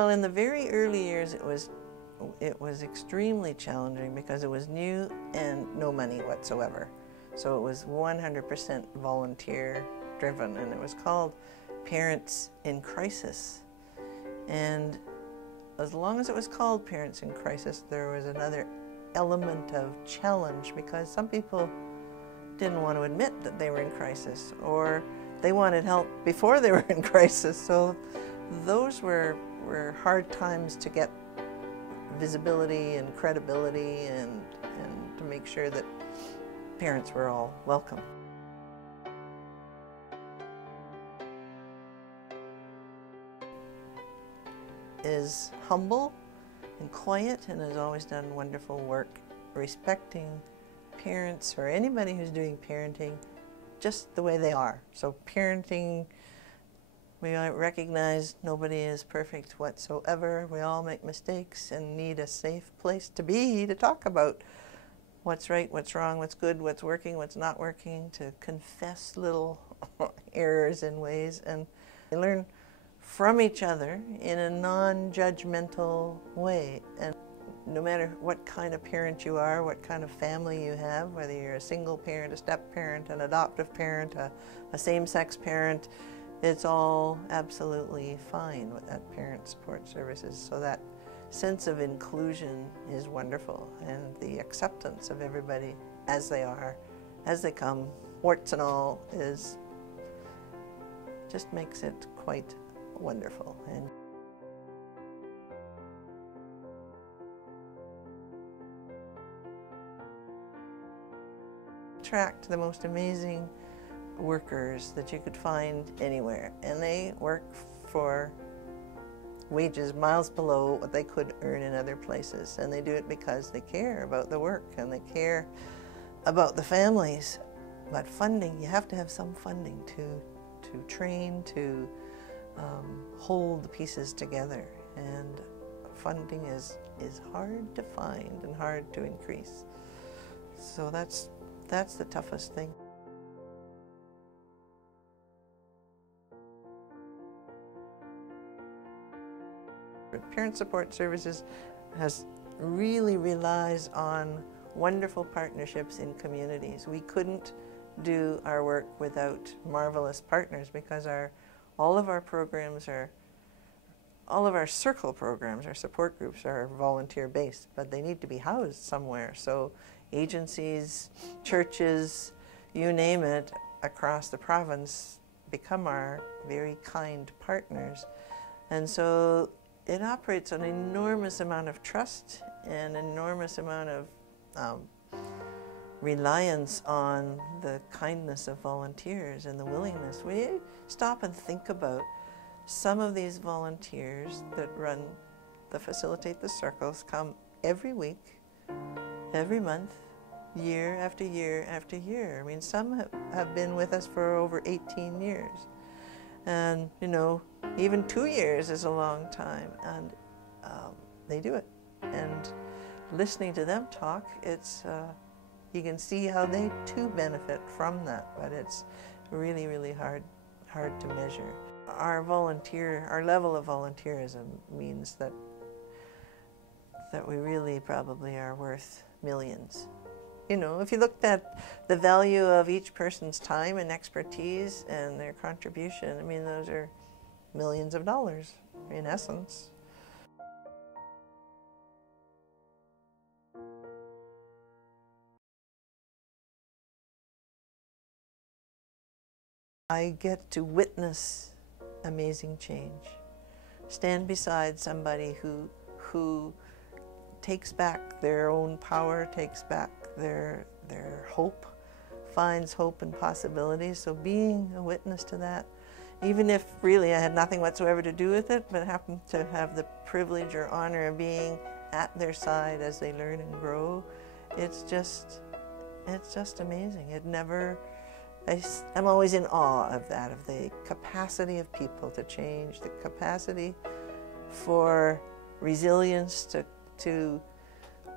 Well, in the very early years, it was extremely challenging because it was new and no money whatsoever. So it was 100% volunteer driven, and it was called Parents in Crisis. And as long as it was called Parents in Crisis, there was another element of challenge because some people didn't want to admit that they were in crisis, or they wanted help before they were in crisis. So those were hard times to get visibility and credibility and to make sure that parents were all welcome. Is humble and quiet and has always done wonderful work respecting parents or anybody who's doing parenting just the way they are. So parenting, we recognize nobody is perfect whatsoever. We all make mistakes and need a safe place to be to talk about what's right, what's wrong, what's good, what's working, what's not working, to confess little errors and ways, and learn from each other in a non-judgmental way. And no matter what kind of parent you are, what kind of family you have, whether you're a single parent, a step parent, an adoptive parent, a same-sex parent, it's all absolutely fine with that Parent Support Services. So that sense of inclusion is wonderful, and the acceptance of everybody as they are, as they come, warts and all, is just makes it quite wonderful. And attract the most amazing workers that you could find anywhere, and they work for wages miles below what they could earn in other places, and they do it because they care about the work and they care about the families. But funding, you have to have some funding to train, to hold the pieces together, and funding is hard to find and hard to increase. So that's the toughest thing. Parent Support Services really relies on wonderful partnerships in communities. We couldn't do our work without marvelous partners because all of our circle programs, our support groups, are volunteer-based, but they need to be housed somewhere. So agencies, churches, you name it, across the province become our very kind partners. And so it operates an enormous amount of trust and enormous amount of reliance on the kindness of volunteers and the willingness. We stop and think about some of these volunteers that facilitate the circles come every week, every month, year after year after year. I mean, some have been with us for over 18 years. And, you know, even 2 years is a long time, and they do it. And listening to them talk, you can see how they too benefit from that, but it's really, really hard to measure. Our level of volunteerism means that we really probably are worth millions. You know, if you looked at the value of each person's time and expertise and their contribution, I mean, those are millions of dollars in essence. I get to witness amazing change. Stand beside somebody who takes back their own power, takes back their hope, finds hope and possibilities. So being a witness to that, even if really I had nothing whatsoever to do with it, but happened to have the privilege or honor of being at their side as they learn and grow, it's just amazing. I'm always in awe of that, of the capacity of people to change, the capacity for resilience to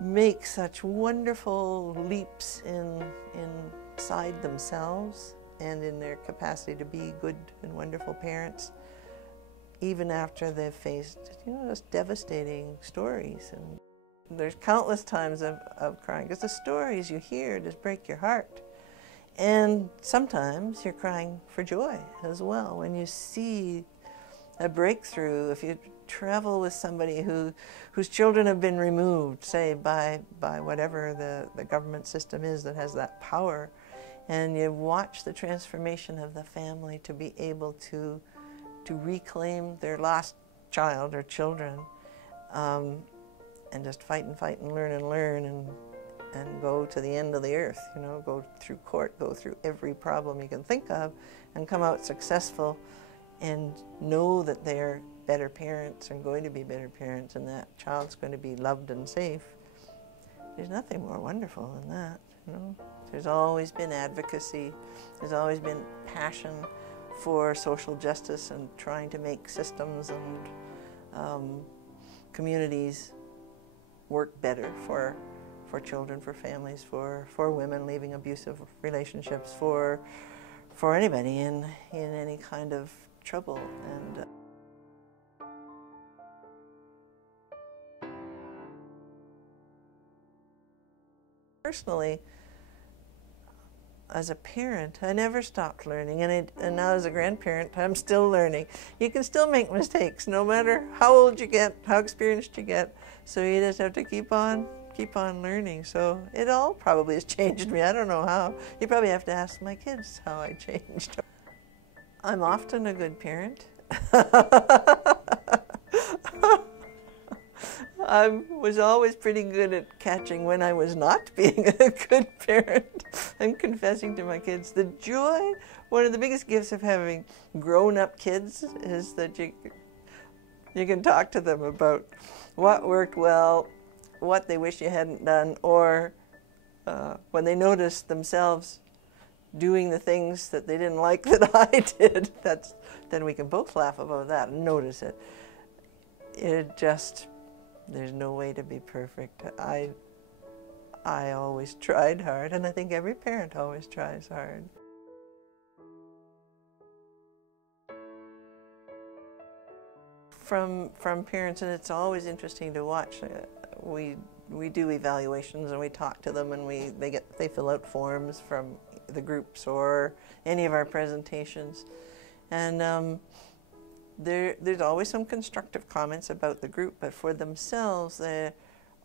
make such wonderful leaps inside themselves and in their capacity to be good and wonderful parents. even after they've faced, just devastating stories. And there's countless times of crying, because the stories you hear just break your heart. And sometimes you're crying for joy as well when you see a breakthrough. If you travel with somebody whose children have been removed, say by whatever the government system is that has that power, and you watch the transformation of the family to be able to reclaim their lost child or children, and just fight and learn and go to the end of the earth, go through court, go through every problem you can think of, and come out successful, and know that they're better parents and going to be better parents, and that child's going to be loved and safe. There's nothing more wonderful than that. There's always been advocacy. There's always been passion for social justice and trying to make systems and communities work better for children, for families, for women leaving abusive relationships, for anybody in any kind of trouble. And personally, as a parent, I never stopped learning, and now as a grandparent, I'm still learning. You can still make mistakes, no matter how old you get, how experienced you get. So you just have to keep on learning. So it all probably has changed me. I don't know how. You probably have to ask my kids how I changed. I'm often a good parent. I was always pretty good at catching when I was not being a good parent and confessing to my kids. The joy, one of the biggest gifts of having grown-up kids is that you can talk to them about what worked well, what they wish you hadn't done, or when they notice themselves doing the things that they didn't like that I did. Then we can both laugh about that and notice it. There's no way to be perfect. I always tried hard, and I think every parent always tries hard. From parents, and it's always interesting to watch. We do evaluations and we talk to them, and they fill out forms from the groups or any of our presentations, and there's always some constructive comments about the group, but for themselves, they're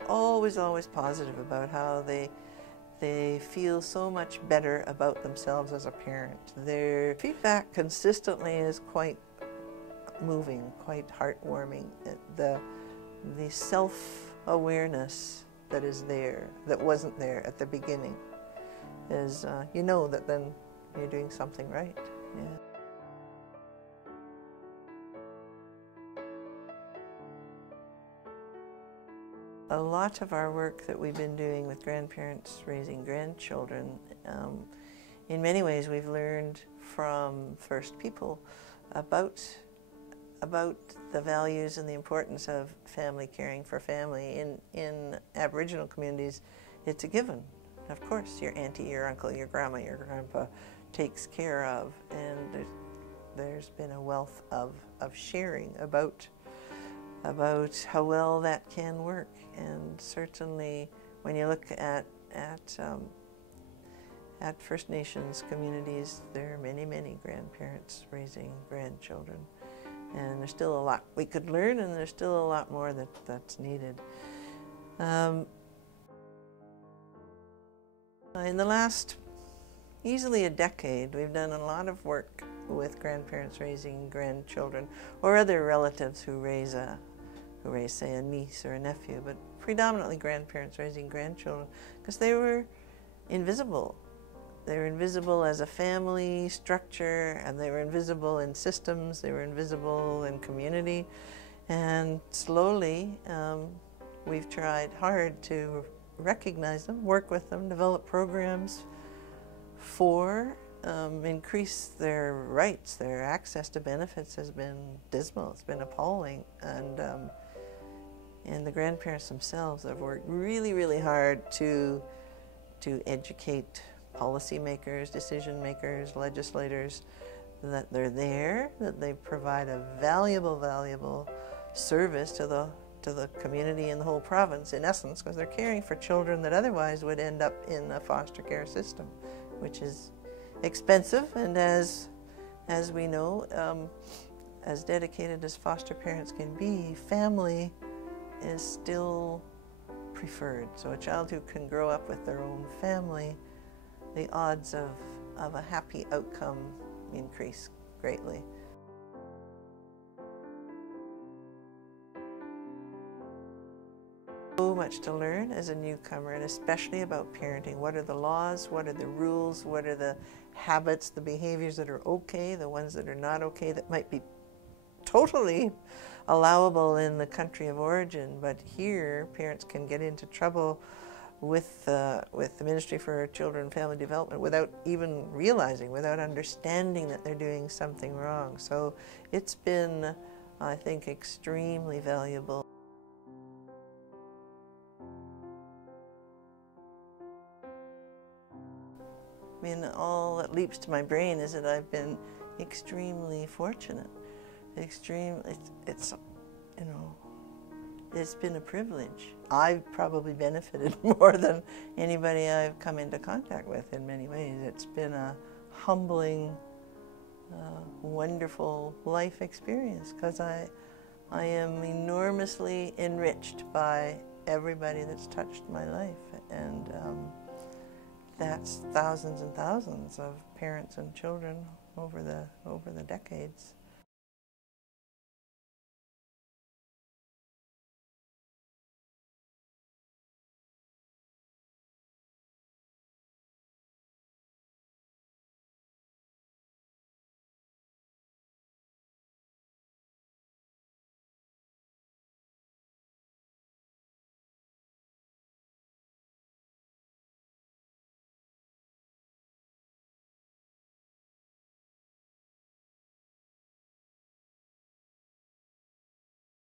always positive about how they feel so much better about themselves as a parent. Their feedback consistently is quite moving, quite heartwarming. The self-awareness that is there, that wasn't there at the beginning, is that then you're doing something right. Yeah. A lot of our work that we've been doing with grandparents raising grandchildren, in many ways we've learned from First People about the values and the importance of family caring for family. In Aboriginal communities, it's a given. Of course, your auntie, your uncle, your grandma, your grandpa takes care of, and there's been a wealth of sharing about how well that can work. And certainly when you look at First Nations communities, there are many grandparents raising grandchildren. And there's still a lot we could learn, and there's still a lot more that's needed. In the last easily a decade, we've done a lot of work with grandparents raising grandchildren, or other relatives who raise, say, a niece or a nephew, but predominantly grandparents raising grandchildren, because they were invisible. They were invisible as a family structure, and they were invisible in systems, they were invisible in community. And slowly, we've tried hard to recognize them, work with them, develop programs for increase their rights. Their access to benefits has been dismal, it's been appalling. And the grandparents themselves have worked really hard to educate policymakers, decision makers, legislators, that they're there, that they provide a valuable service to the community and the whole province, in essence, because they're caring for children that otherwise would end up in a foster care system, which is expensive. And as we know, as dedicated as foster parents can be, family is still preferred. So a child who can grow up with their own family, the odds of a happy outcome increase greatly. So much to learn as a newcomer, and especially about parenting. What are the laws? What are the rules? What are the habits, the behaviors that are okay, the ones that are not okay, that might be totally allowable in the country of origin, but here parents can get into trouble with the Ministry for Children and Family Development without even realizing, without understanding that they're doing something wrong. So it's been, I think, extremely valuable. I mean, all that leaps to my brain is that I've been extremely fortunate. It's you know, it's been a privilege. I've probably benefited more than anybody I've come into contact with in many ways. It's been a humbling, wonderful life experience, because I am enormously enriched by everybody that's touched my life, and that's thousands and thousands of parents and children over the decades.